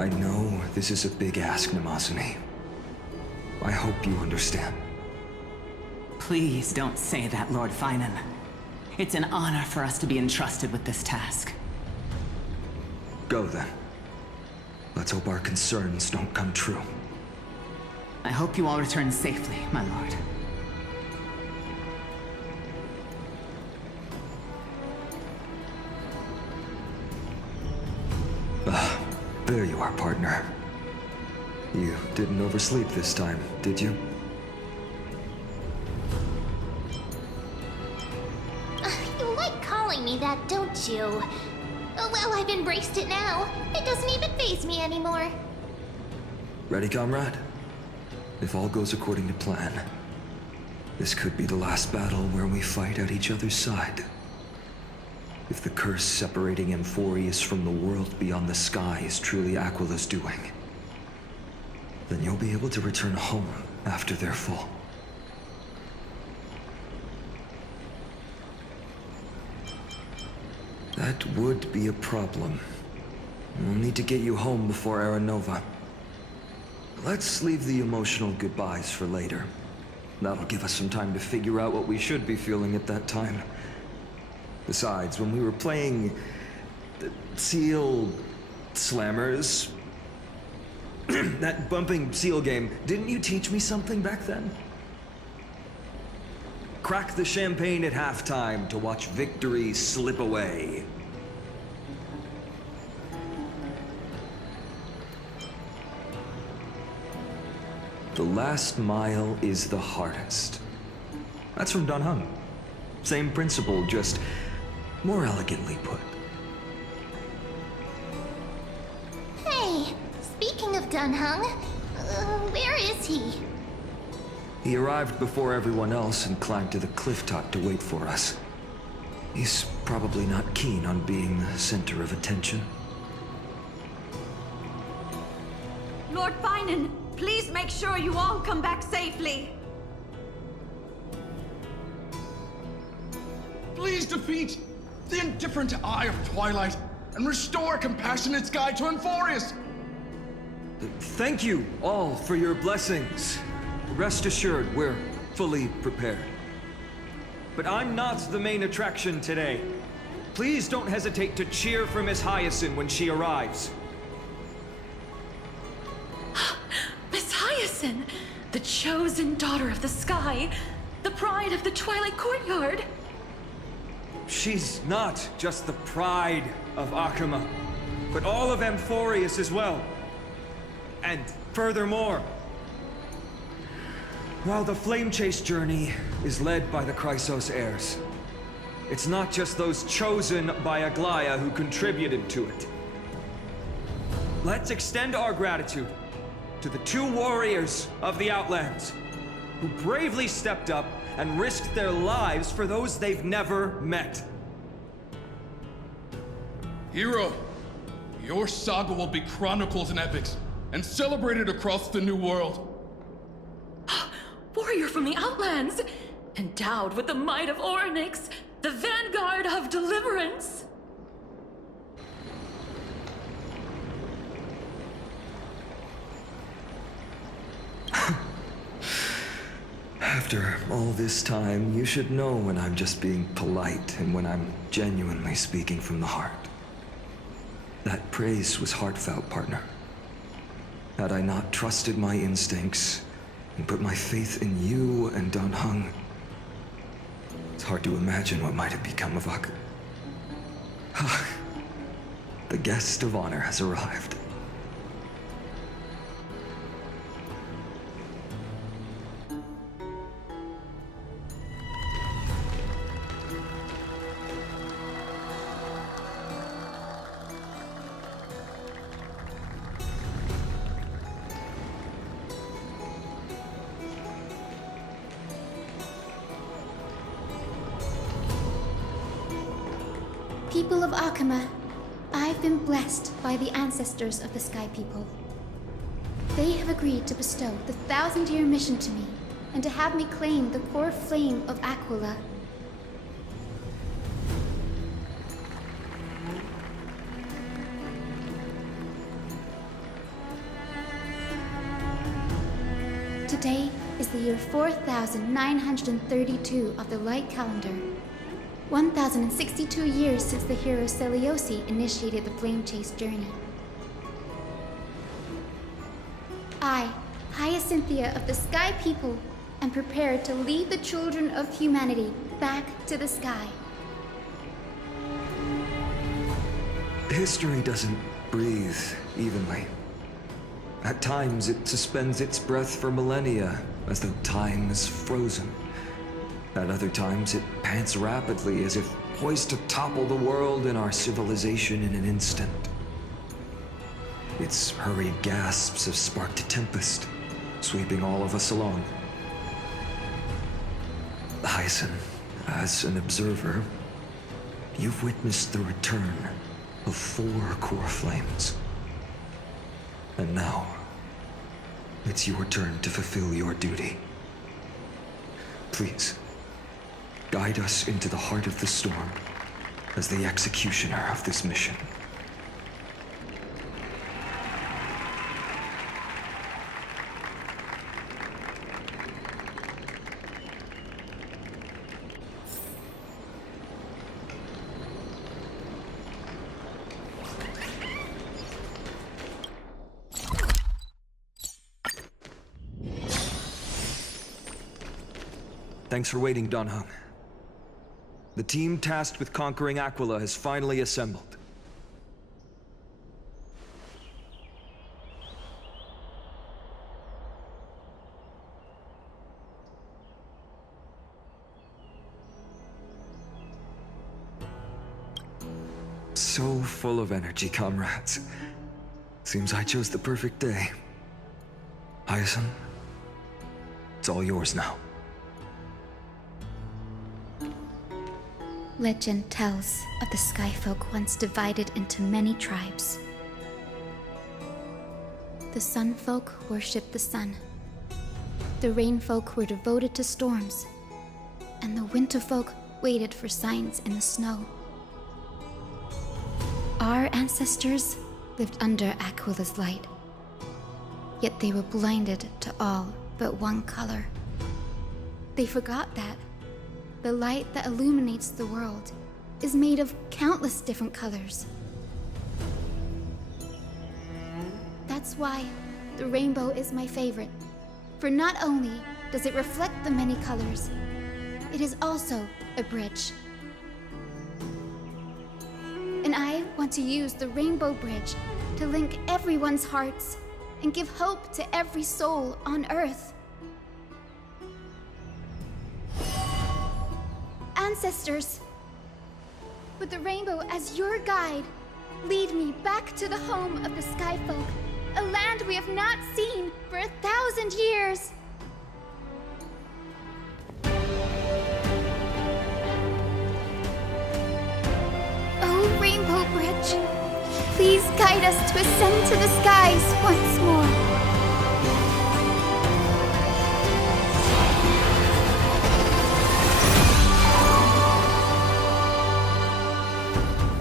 I know this is a big ask, Namazuni. I hope you understand. Please don't say that, Lord Finan. It's an honor for us to be entrusted with this task. Go then. Let's hope our concerns don't come true. I hope you all return safely, my lord. There you are, partner. You didn't oversleep this time, did you? You like calling me that, don't you? Oh, well, I've embraced it now. It doesn't even faze me anymore. Ready, comrade? If all goes according to plan, this could be the last battle where we fight at each other's side. If the curse separating Amphorius from the world beyond the sky is truly Aquila's doing, then you'll be able to return home after their fall. That would be a problem. We'll need to get you home before Aranova. Let's leave the emotional goodbyes for later. That'll give us some time to figure out what we should be feeling at that time. Besides, when we were playing the Seal Slammers, that bumping seal game, didn't you teach me something back then? Crack the champagne at halftime to watch victory slip away. The last mile is the hardest. That's from Don Hung. Same principle, just more elegantly put. Hey, speaking of Dunhung, where is he? He arrived before everyone else and climbed to the cliff top to wait for us. He's probably not keen on being the center of attention. Lord Finan, please make sure you all come back safely. Please defeat the indifferent eye of Twilight and restore a compassionate sky to Amphorius. Thank you all for your blessings. Rest assured, we're fully prepared. But I'm not the main attraction today. Please don't hesitate to cheer for Miss Hyacine when she arrives. Miss Hyacine, the chosen daughter of the sky, the pride of the Twilight Courtyard. She's not just the pride of Akuma, but all of Amphorius as well. And furthermore, while the Flame Chase journey is led by the Chrysos heirs, it's not just those chosen by Aglaya who contributed to it. Let's extend our gratitude to the two warriors of the Outlands who bravely stepped up and risked their lives for those they've never met. Hero, your saga will be chronicled in epics and celebrated across the New World. Warrior from the Outlands, endowed with the might of Orynyx, the vanguard of deliverance. After all this time, you should know when I'm just being polite and when I'm genuinely speaking from the heart. That praise was heartfelt, partner. Had I not trusted my instincts and put my faith in you and Don Hung, it's hard to imagine what might have become of Ak. The guest of honor has arrived. People of Akuma, I've been blessed by the ancestors of the Sky People. They have agreed to bestow the 1,000-year mission to me, and to have me claim the core flame of Aquila. Today is the year 4932 of the light calendar. 1062 years since the hero Celiossi initiated the flame chase journey. I, Hyacinthia of the Sky People, am prepared to lead the children of humanity back to the sky. History doesn't breathe evenly. At times, it suspends its breath for millennia, as though time is frozen. At other times, it pants rapidly, as if poised to topple the world and our civilization in an instant. Its hurried gasps have sparked a tempest, sweeping all of us along. Hyacine, as an observer, you've witnessed the return of 4 core flames. And now, it's your turn to fulfill your duty. Please, guide us into the heart of the storm as the executioner of this mission. Thanks for waiting, Donhung. The team tasked with conquering Aquila has finally assembled. So full of energy, comrades. Seems I chose the perfect day. Hyacine, it's all yours now. Legend tells of the Skyfolk once divided into many tribes. The Sunfolk worshipped the sun. The Rainfolk were devoted to storms. And the Winterfolk waited for signs in the snow. Our ancestors lived under Aquila's light. Yet they were blinded to all but one color. They forgot that the light that illuminates the world is made of countless different colors. That's why the rainbow is my favorite. For not only does it reflect the many colors, it is also a bridge. And I want to use the Rainbow Bridge to link everyone's hearts and give hope to every soul on Earth. Ancestors, with the rainbow as your guide, lead me back to the home of the Skyfolk, a land we have not seen for 1,000 years. Oh, Rainbow Bridge, please guide us to ascend to the skies once more.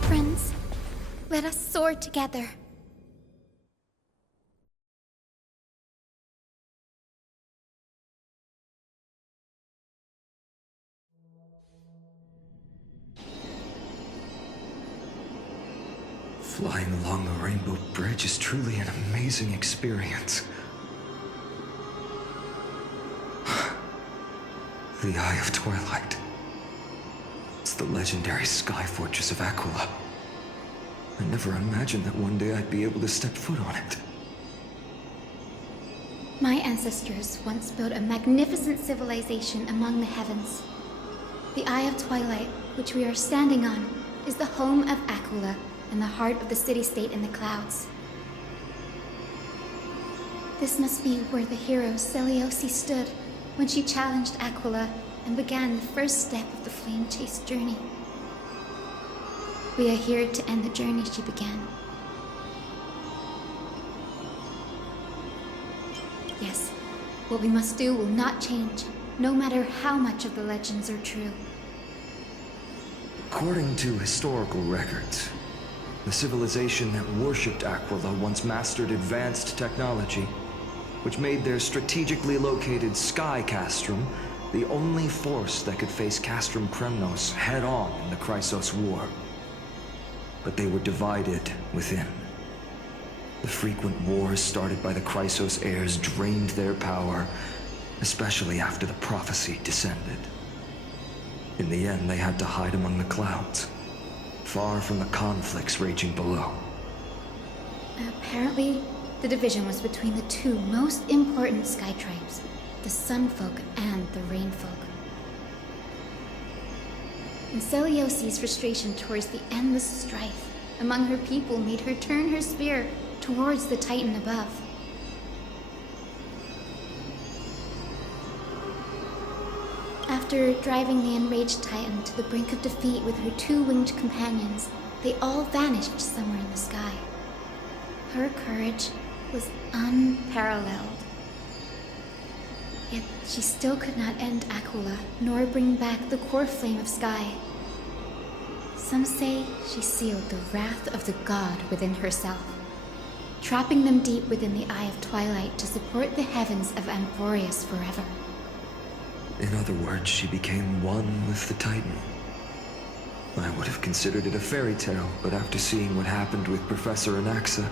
Friends, let us soar together. Flying along the Rainbow Bridge is truly an amazing experience. The Eye of Twilight. It's the legendary sky fortress of Aquila. I never imagined that one day I'd be able to step foot on it. My ancestors once built a magnificent civilization among the heavens. The Eye of Twilight, which we are standing on, is the home of Aquila and the heart of the city-state in the clouds. This must be where the hero Celiossi stood when she challenged Aquila and began the first step of the flame chase journey. We are here to end the journey she began. Yes, what we must do will not change, no matter how much of the legends are true. According to historical records, the civilization that worshipped Aquila once mastered advanced technology, which made their strategically located Sky Castrum the only force that could face Castrum Kremnos head-on in the Chrysos War. But they were divided within. The frequent wars started by the Chrysos heirs drained their power, especially after the prophecy descended. In the end, they had to hide among the clouds, far from the conflicts raging below. Apparently, the division was between the two most important sky tribes, the Sunfolk and the Rainfolk. And Celiosi's frustration towards the endless strife among her people made her turn her spear towards the Titan above. After driving the enraged Titan to the brink of defeat with her two-winged companions, they all vanished somewhere in the sky. Her courage was unparalleled. Yet she still could not end Aquila, nor bring back the core flame of Sky. Some say she sealed the wrath of the god within herself, trapping them deep within the Eye of Twilight to support the heavens of Amphorius forever. In other words, she became one with the Titan. I would have considered it a fairy tale, but after seeing what happened with Professor Anaxa,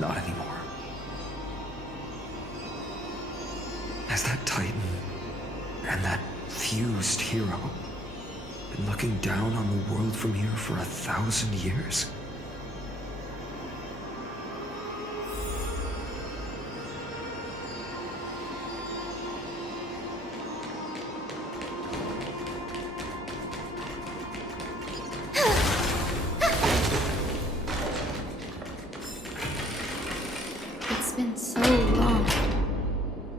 not anymore. Has that Titan and that fused hero been looking down on the world from here for 1,000 years? It's been so long.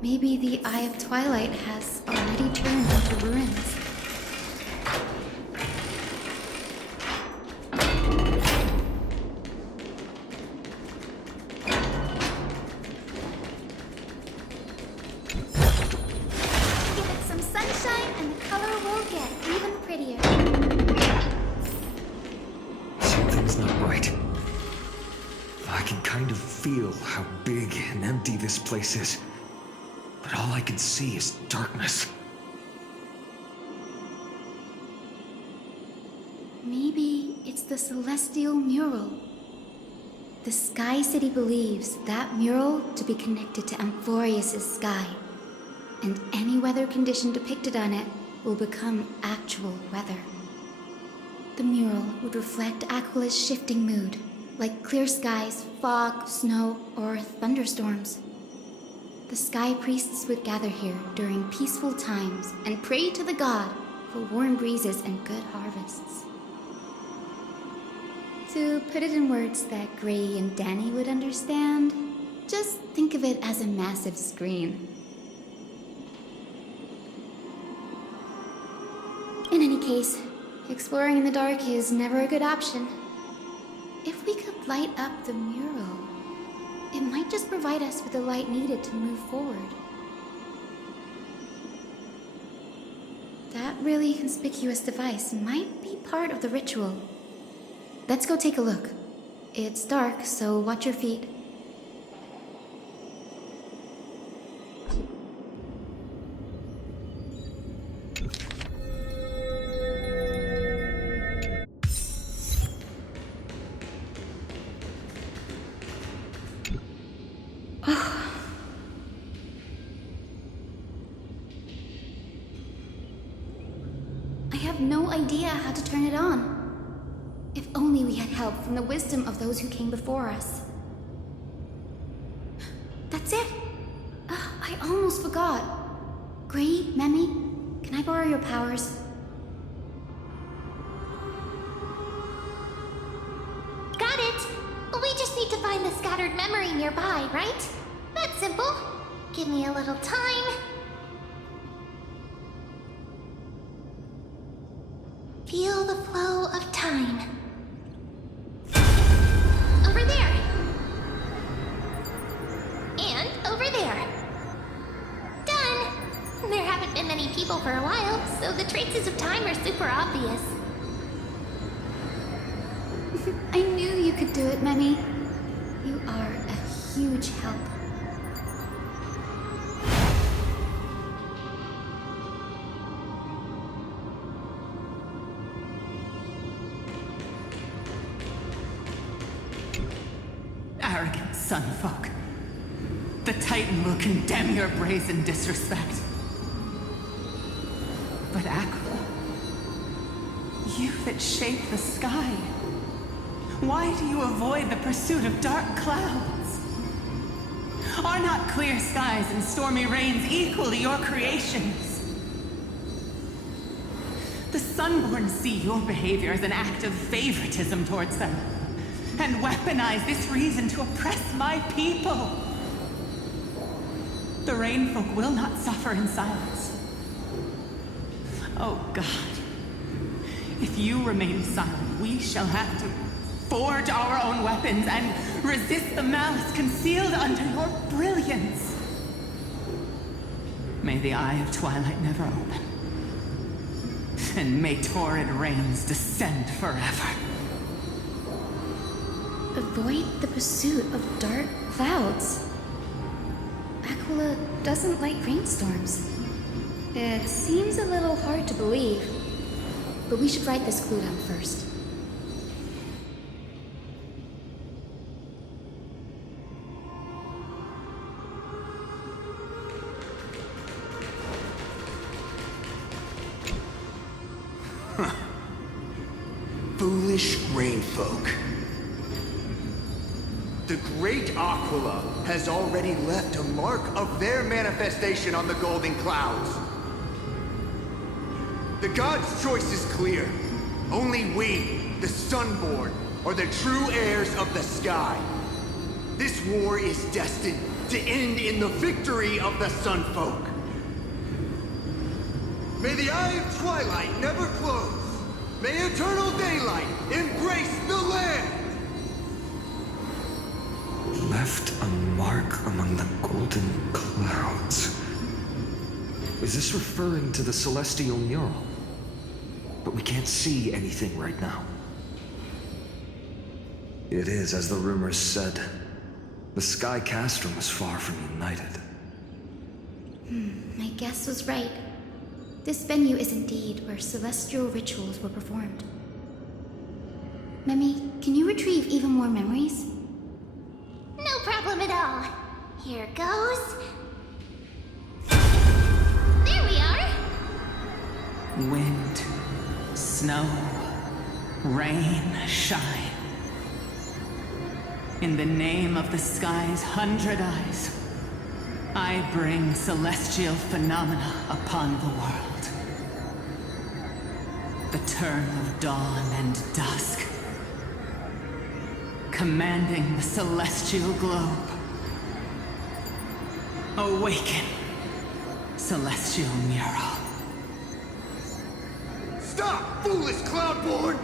Maybe the Eye of Twilight has already turned into ruins. Give it some sunshine and the color will get even prettier. Something's not right. I can kind of feel how big and empty this place is. But all I can see is darkness. Maybe it's the celestial mural. The Sky City believes that mural to be connected to Amphorius' sky, and any weather condition depicted on it will become actual weather. The mural would reflect Aquila's shifting mood, like clear skies, fog, snow, or thunderstorms. The Sky Priests would gather here during peaceful times and pray to the god for warm breezes and good harvests. To put it in words that Gray and Danny would understand, just think of it as a massive screen. In any case, exploring in the dark is never a good option. If we could light up the mural, it might just provide us with the light needed to move forward. That really conspicuous device might be part of the ritual. Let's go take a look. It's dark, so watch your feet. I have no idea how to turn it on. If only we had help from the wisdom of those who came before us. That's it! I almost forgot. Gray, Memmy, can I borrow your powers? Got it! We just need to find the scattered memory nearby, right? That's simple. Give me a little time. Feel the flow of time. Over there. And over there. Done! There haven't been many people for a while, so the traces of time are super obvious. I knew you could do it, Memmy. You are a huge help. arrogant sunfolk. The Titan will condemn your brazen disrespect. But Aquila, you that shape the sky, why do you avoid the pursuit of dark clouds? Are not clear skies and stormy rains equally your creations? The Sunborn see your behavior as an act of favoritism towards them, and weaponize this reason to oppress my people. The Rainfolk will not suffer in silence. Oh God, if you remain silent, we shall have to forge our own weapons and resist the malice concealed under your brilliance. May the Eye of Twilight never open, and may torrid rains descend forever. Avoid the pursuit of dark clouds. Aquila doesn't like rainstorms. It seems a little hard to believe, but we should write this clue down first. Foolish rainfolk. The great Aquila has already left a mark of their manifestation on the golden clouds. The gods' choice is clear. Only we, the Sunborn, are the true heirs of the sky. This war is destined to end in the victory of the Sunfolk. May the Eye of Twilight never close. May eternal daylight embrace the land! Left a mark among the golden clouds. Is this referring to the celestial mural? But we can't see anything right now. It is, as the rumors said. The Sky Castrum was far from united. My guess was right. This venue is indeed where celestial rituals were performed. Memi, can you retrieve even more memories? No problem at all. Here goes. There we are! Wind, snow, rain, shine. In the name of the sky's 100 eyes, I bring celestial phenomena upon the world. The turn of dawn and dusk, commanding the celestial globe. Awaken, celestial mural. Stop, foolish Cloudborn!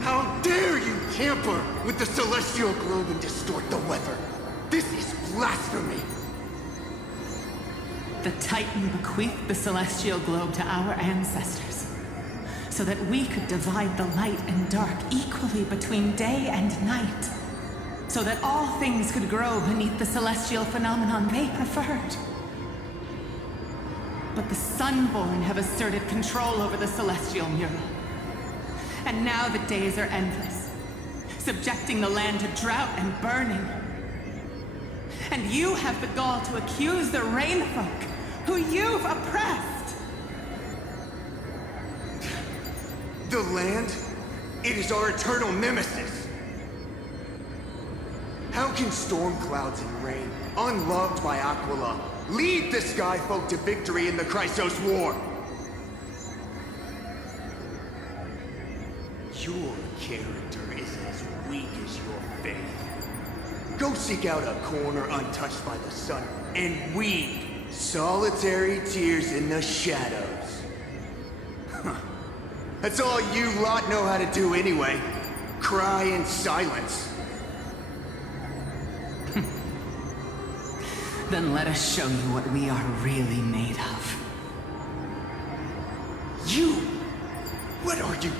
How dare you tamper with the celestial globe and distort the weather? This is blasphemy! The Titan bequeathed the celestial globe to our ancestors, so that we could divide the light and dark equally between day and night, so that all things could grow beneath the celestial phenomenon they preferred. But the Sunborn have asserted control over the celestial mural, and now the days are endless, subjecting the land to drought and burning. And you have the gall to accuse the Rainfolk, who you've oppressed! The land? It is our eternal nemesis! How can storm clouds and rain, unloved by Aquila, lead the Skyfolk to victory in the Chrysos War? Your character is as weak as your faith. Go seek out a corner untouched by the sun and weep solitary tears in the shadows. Huh. That's all you lot know how to do anyway. Cry in silence. Then let us show you what we are really made of. You? What are you?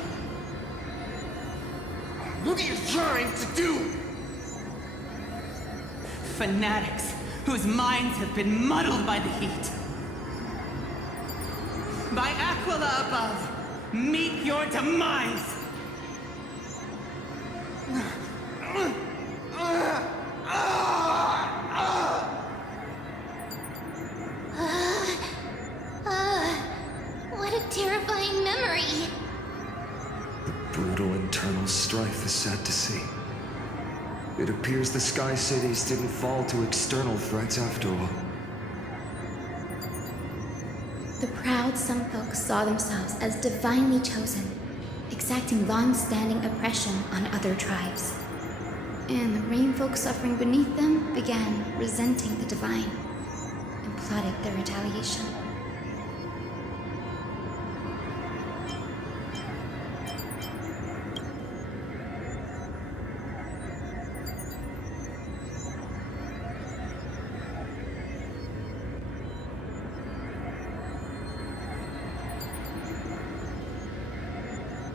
What are you trying to do? Fanatics whose minds have been muddled by the heat. By Aquila above, meet your demise! The brutal internal strife is sad to see. It appears the Sky Cities didn't fall to external threats after all. The proud Sun Folk saw themselves as divinely chosen, exacting long-standing oppression on other tribes. And the Rain Folk suffering beneath them began resenting the divine and plotted their retaliation.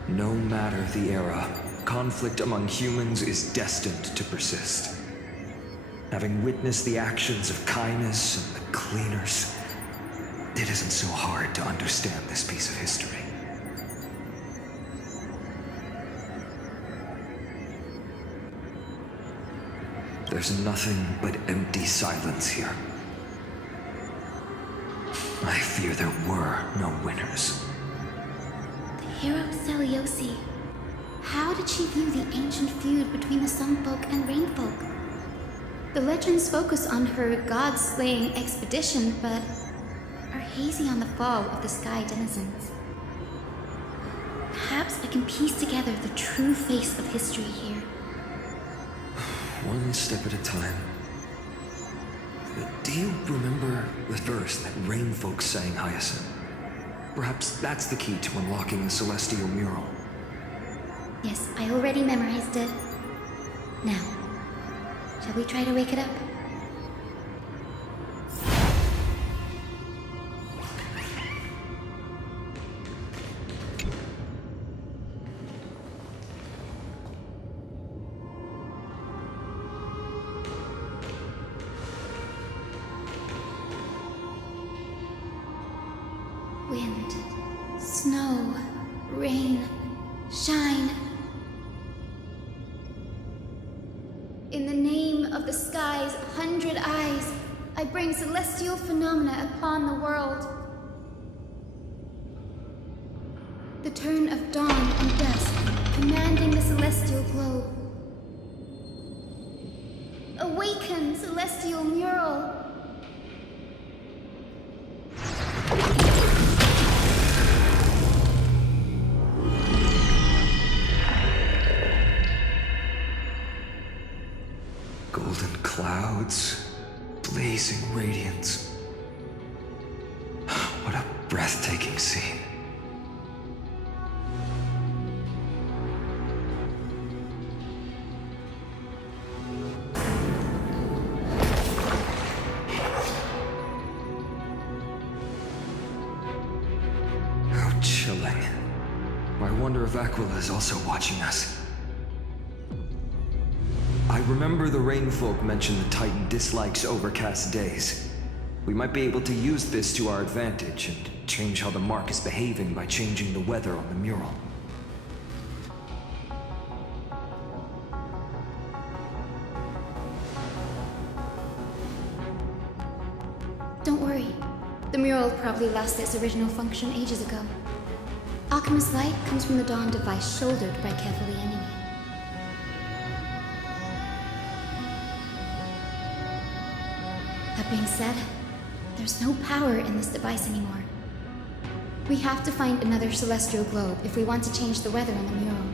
No matter the era, conflict among humans is destined to persist. Having witnessed the actions of kindness and the cleaners, it isn't so hard to understand this piece of history. There's nothing but empty silence here. I fear there were no winners. Hero Celiosi. How did she view the ancient feud between the Sun Folk and Rain Folk? The legends focus on her god-slaying expedition, but are hazy on the fall of the Sky Denizens. Perhaps I can piece together the true face of history here. One step at a time. Do you remember the verse that Rain Folk sang, Hyacine? Perhaps that's the key to unlocking the Celestial Mural. Yes, I already memorized it. Now, shall we try to wake it up? Wind, snow, rain, shine. In the name of the sky's 100 eyes, I bring celestial phenomena upon the world. The turn of dawn and dusk, commanding the celestial globe. Awaken, celestial mural! Golden clouds, blazing radiance. What a breathtaking scene. How chilling. I wonder if Aquila is also watching us. I remember the Rain Folk mentioned the Titan dislikes overcast days. We might be able to use this to our advantage and change how the mark is behaving by changing the weather on the mural. Don't worry. The mural probably lost its original function ages ago. Alchemist's light comes from the dawn device shouldered by Cavalier anyway. That being said, there's no power in this device anymore. We have to find another celestial globe if we want to change the weather on the mural.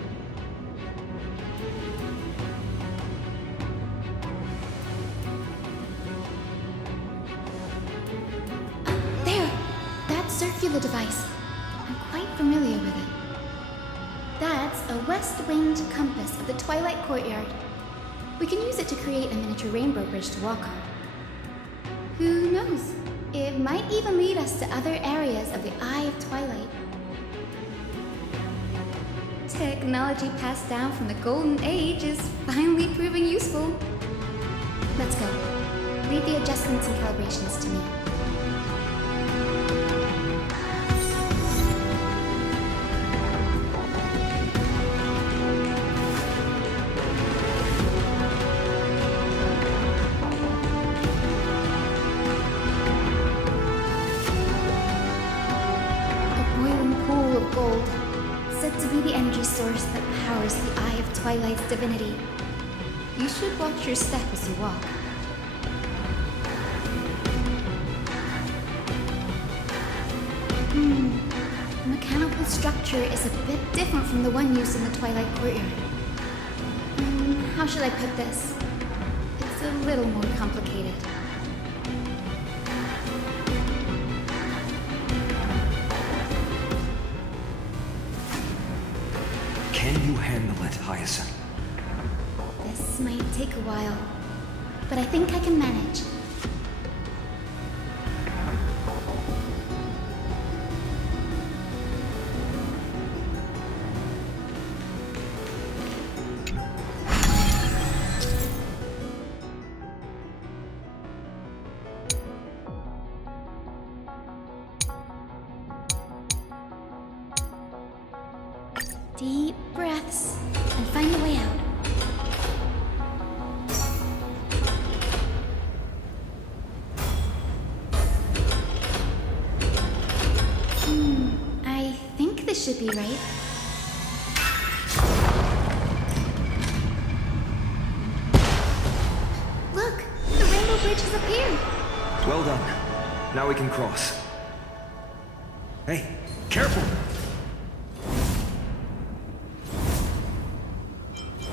There! That circular device. I'm quite familiar with it. That's a west-winged compass of the Twilight Courtyard. We can use it to create a miniature rainbow bridge to walk on. Who knows? It might even lead us to other areas of the Eye of Twilight. Technology passed down from the Golden Age is finally proving useful. Let's go. Leave the adjustments and calibrations to me. Said to be the energy source source that powers the Eye of Twilight's divinity. You should watch your step as you walk. The mechanical structure is a bit different from the one used in the Twilight Courtyard. How should I put this? It's a little more complicated. Can you handle it, Hyacine? This might take a while, but I think I can manage. Deep breaths and find a way out. I think this should be right. Look, the rainbow bridge has appeared. Well done. Now we can cross. Hey, careful!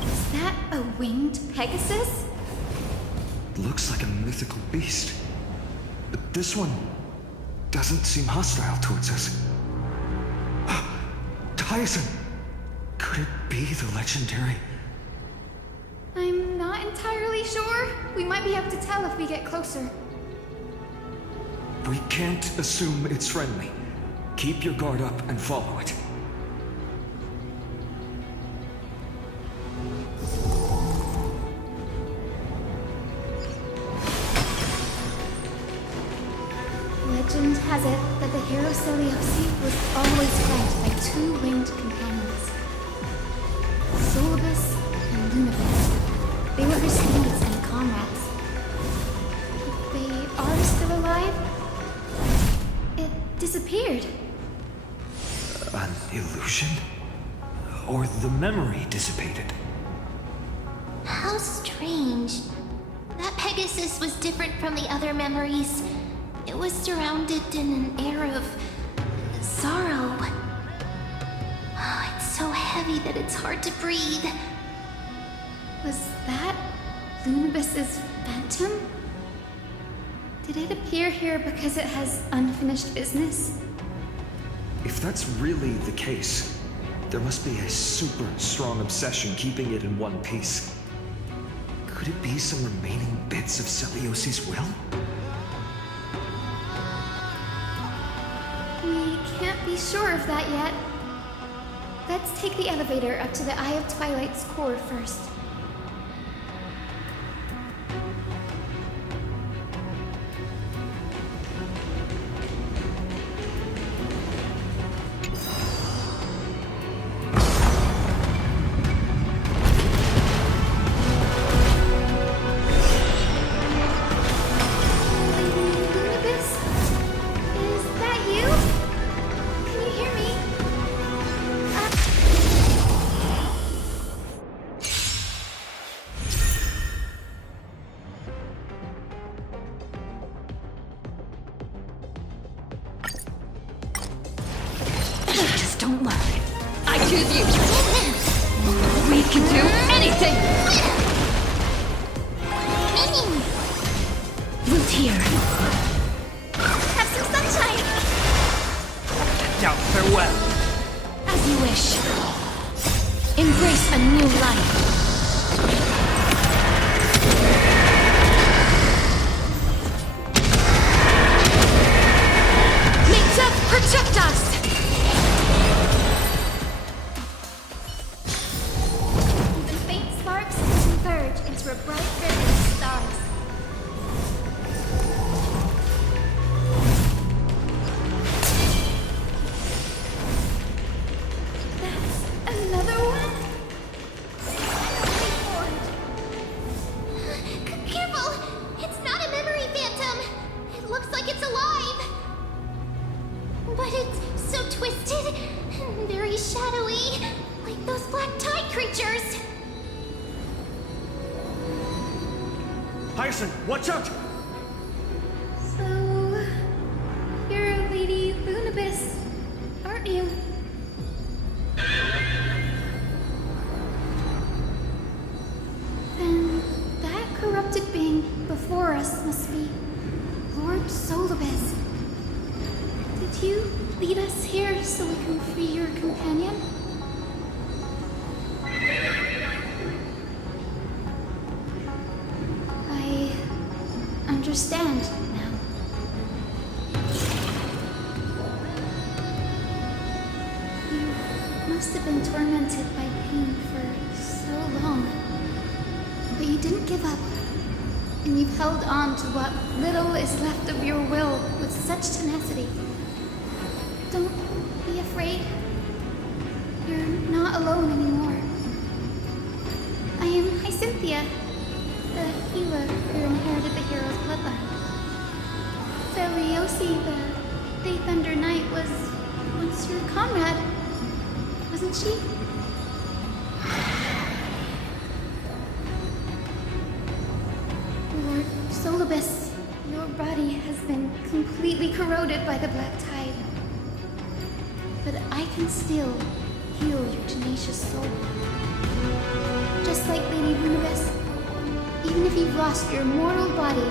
Is that a winged Pegasus? Looks like a mythical beast. But this one doesn't seem hostile towards us. Hyacine! Could it be the legendary? I'm not entirely sure. We might be able to tell if we get closer. We can't assume it's friendly. Keep your guard up and follow it. Legend has it that the hero Hyacine was always fed by two winged companions, Solibus and Lunabus. They were her steeds and comrades. If they are still alive, it disappeared. An illusion? Or the memory dissipated? How strange. That Pegasus was different from the other memories. It was surrounded in an air of sorrow. Oh, it's so heavy that it's hard to breathe. Was that Lunabus's phantom? Did it appear here because it has unfinished business? If that's really the case, there must be a super strong obsession keeping it in one piece. Could it be some remaining bits of Celiosi's will? We can't be sure of that yet. Let's take the elevator up to the Eye of Twilight's core first. Just don't worry. I choose you. We can do anything. Root here. Have some sunshine! Doubt farewell. As you wish. Embrace a new life. May death protect us! The faint sparks converge into a bright ribbon of stars. That's another one? Hyacine, watch out! So, you're Lady Lunabis, aren't you? Then that corrupted being before us must be Lord Solibus. Did you lead us here so we can free your companion? I understand now. You must have been tormented by pain for so long. But you didn't give up. And you've held on to what little is left of your will with such tenacity. Don't be afraid. You're not alone anymore. I am Hyacine, the healer who inherited the hero's bloodline. Celiosi, the Day Thunder Knight, was once your comrade, wasn't she? Lord Solibus, your body has been completely corroded by the Black Tide. But I can still heal your tenacious soul. Just like Lady Lunabis, even if you've lost your mortal body,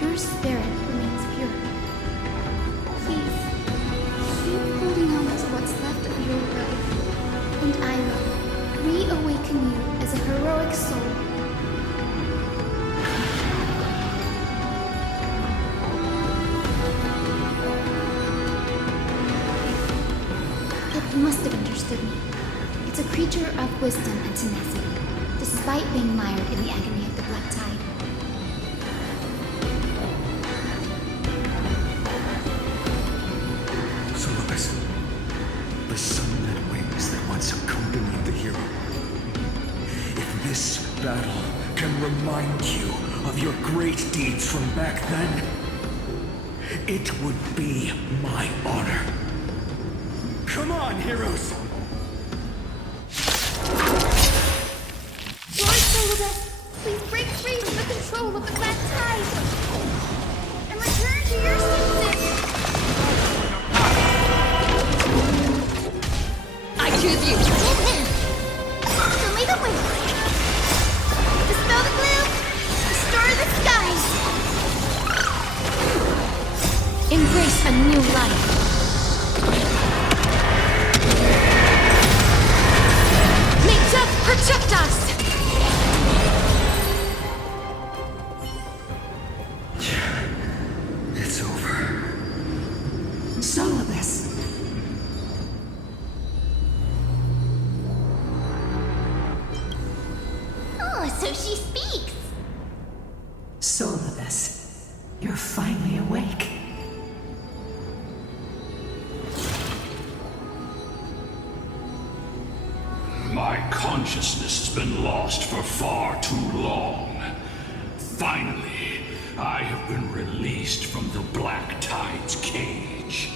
your spirit remains pure. Please, keep holding on to what's left of your will, and I will reawaken you as a heroic soul. It must have understood me. It's a creature of wisdom and tenacity, despite being mired in the agony of the Black Tide. Solibus, the sun-led wings that once accompanied the hero. If this battle can remind you of your great deeds from back then, it would be my honor. Come on, heroes! Lord Solibus, please break free from the control of the Black Tide and return to your senses. I choose you. Show me the way. Dispel the gloom. Restore the skies. Embrace a new life. May death protect us! It's over. Solibus. Oh, so she speaks. Solibus, you're finally awake. My consciousness has been lost for far too long. Finally, I have been released from the Black Tide's cage.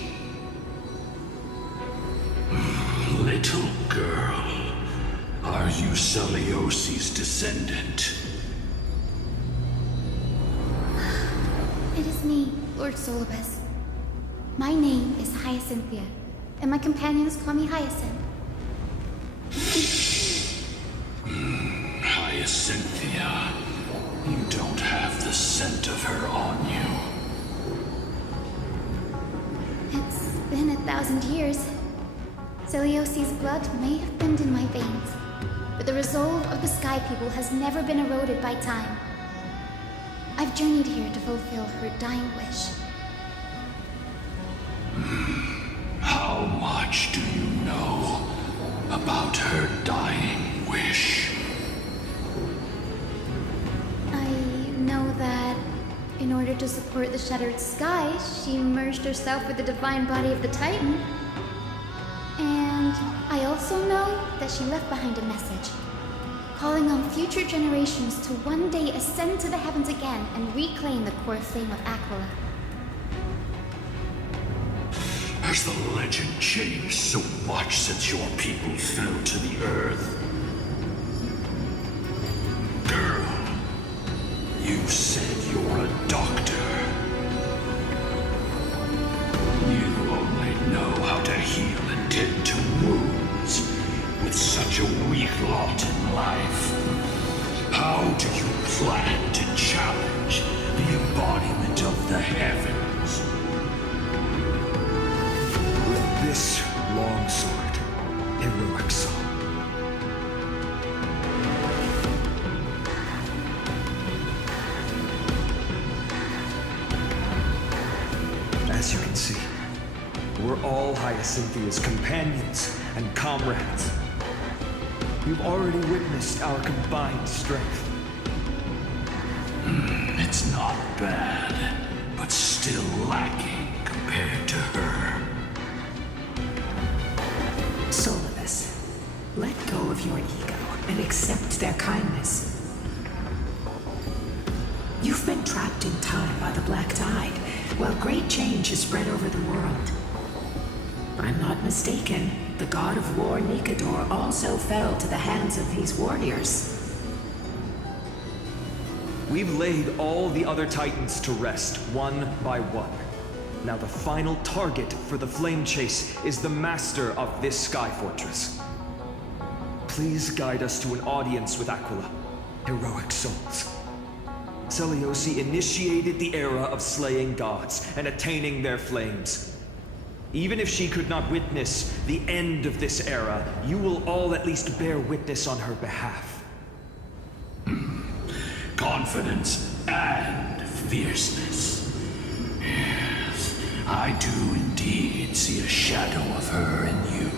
Little girl, are you Celiosi's descendant? It is me, Lord Solibus. My name is Hyacine, and my companions call me Hyacine. Hyacine, you don't have the scent of her on you. It's been 1,000 years. Celiosi's blood may have thinned in my veins, but the resolve of the Sky People has never been eroded by time. I've journeyed here to fulfill her dying wish. How much do you know about her dying wish? I know that in order to support the shattered sky, she merged herself with the divine body of the Titan. And I also know that she left behind a message, calling on future generations to one day ascend to the heavens again and reclaim the core flame of Aquila. Has the legend changed so much since your people fell to the earth? Girl, you weak lot in life. How do you plan to challenge the embodiment of the heavens? With this long sword, heroic soul. As you can see, we're all Hyacinthia's companions and comrades. You've already witnessed our combined strength. It's not bad, but still lacking compared to her. Solidus, let go of your ego and accept their kindness. You've been trapped in time by the Black Tide, while great change has spread over the world. If I'm not mistaken, the god of war Nikador also fell to the hands of these warriors. We've laid all the other Titans to rest, one by one. Now the final target for the flame chase is the master of this sky fortress. Please guide us to an audience with Aquila, heroic souls. Celiosi initiated the era of slaying gods and attaining their flames. Even if she could not witness the end of this era, you will all at least bear witness on her behalf. Confidence and fierceness. Yes, I do indeed see a shadow of her in you.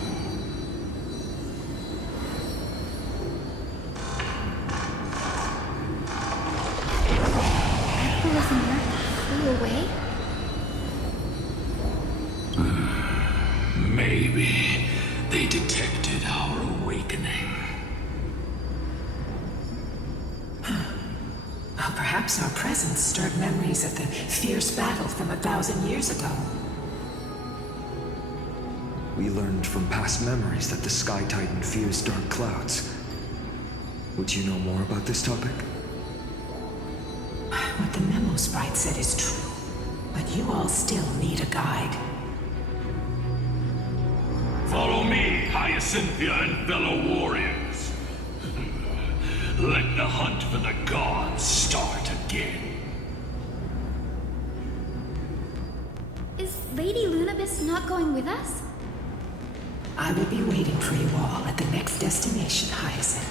Aquila and Earth flew away? Maybe they detected our awakening. Well, perhaps our presence stirred memories of the fierce battle from 1,000 years ago. We learned from past memories that the Sky Titan fears dark clouds. Would you know more about this topic? What the memo sprite said is true, but you all still need a guide. Follow me, Hyacinthia and fellow warriors. Let the hunt for the gods start again. Is Lady Lunabis not going with us? I will be waiting for you all at the next destination, Hyacine.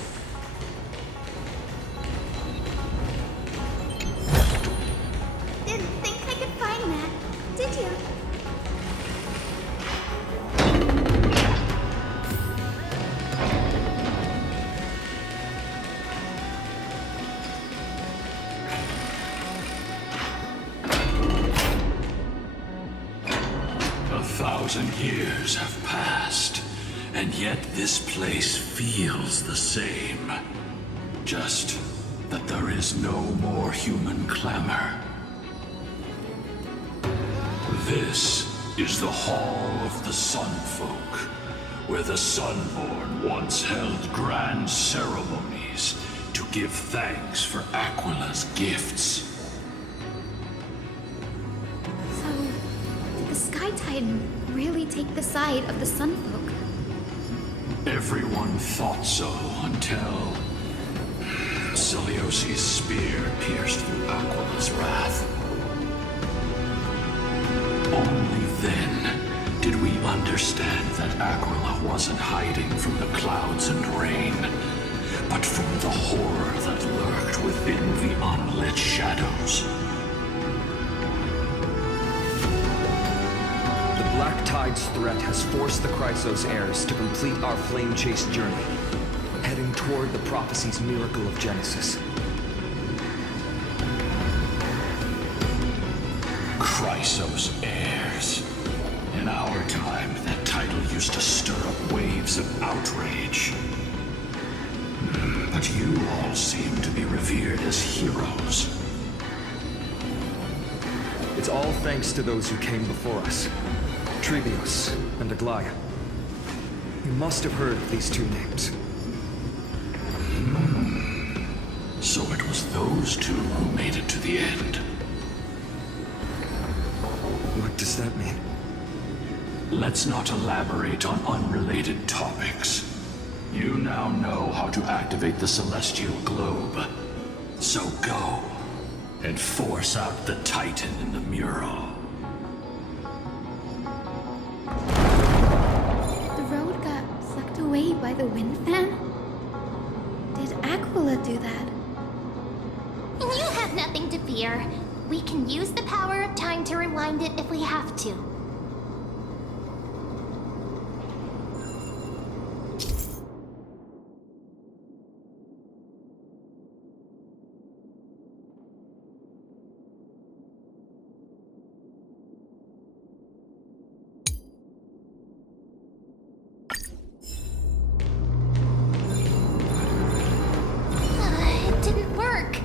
Didn't think I could find that, did you? Years have passed, and yet this place feels the same. Just that there is no more human clamor. This is the Hall of the Sun Folk, where the Sunborn once held grand ceremonies to give thanks for Aquila's gifts. So, did the Sky Titan really take the side of the Sunfolk? Everyone thought so until Celiosi's spear pierced through Aquila's wrath. Only then did we understand that Aquila wasn't hiding from the clouds and rain, but from the horror that lurked within the unlit shadows. The Black Tide's threat has forced the Chrysos heirs to complete our flame chase journey, heading toward the prophecy's miracle of Genesis. Chrysos heirs. In our time, that title used to stir up waves of outrage. But you all seem to be revered as heroes. It's all thanks to those who came before us. Trebios and Aglaya. You must have heard of these two names. So it was those two who made it to the end. What does that mean? Let's not elaborate on unrelated topics. You now know how to activate the celestial globe. So go and force out the Titan in the mural. The road got sucked away by the wind fan? Did Aquila do that? You have nothing to fear. We can use the power of time to rewind it if we have to. It didn't work.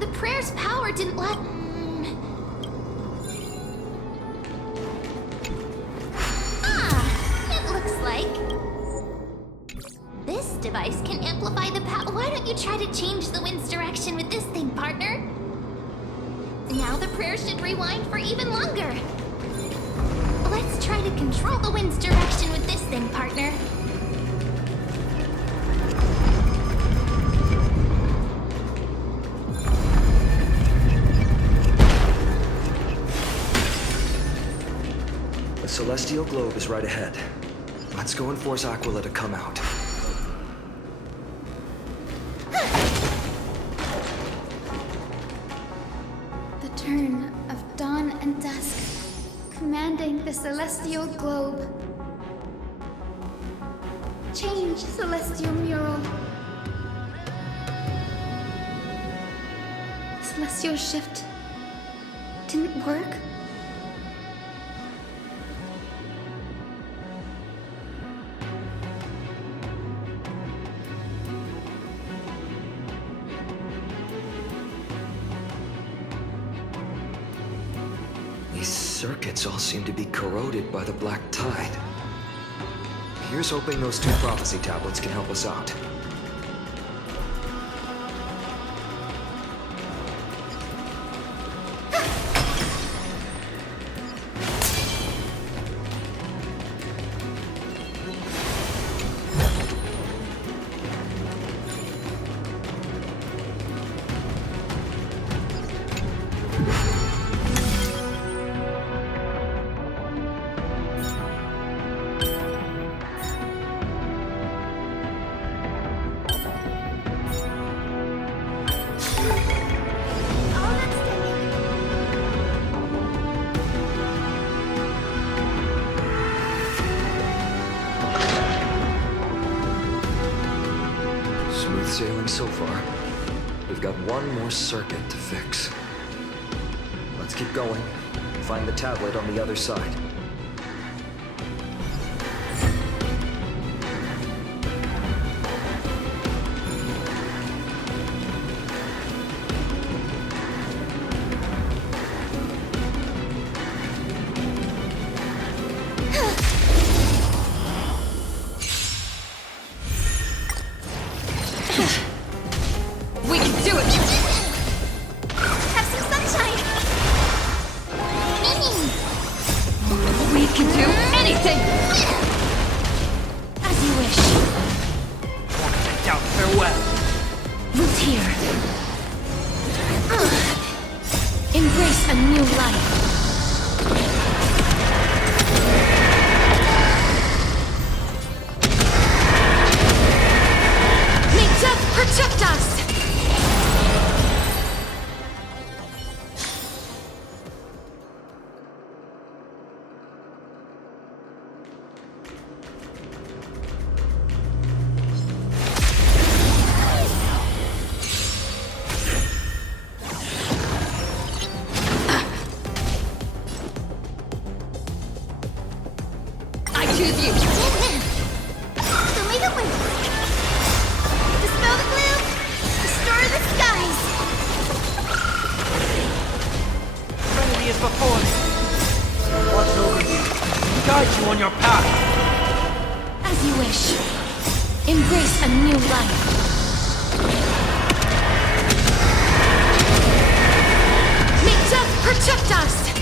The prayer's power didn't let... It looks like... this device can amplify the power. Why don't you try to change the wind's direction with this thing, partner? Now the prayer should rewind for even longer. Let's try to control the wind's direction with this thing, partner. The celestial globe is right ahead. Let's go and force Aquila to come out. The turn of dawn and dusk, commanding the celestial globe. Change, celestial mural. The celestial shift didn't work? These circuits all seem to be corroded by the black tide. Here's hoping those 2 prophecy tablets can help us out. Smooth sailing so far. We've got one more circuit to fix. Let's keep going. Find the tablet on the other side. We can do it! Have some sunshine! We can do anything! As you wish. Down, farewell. Root here. Embrace a new life. May death protect us! I choose you! Show me the way! Dispel the gloom! Restore the skies! Serenity is before me. Watch over you. Guide you on your path. As you wish. Embrace a new life. May death protect us!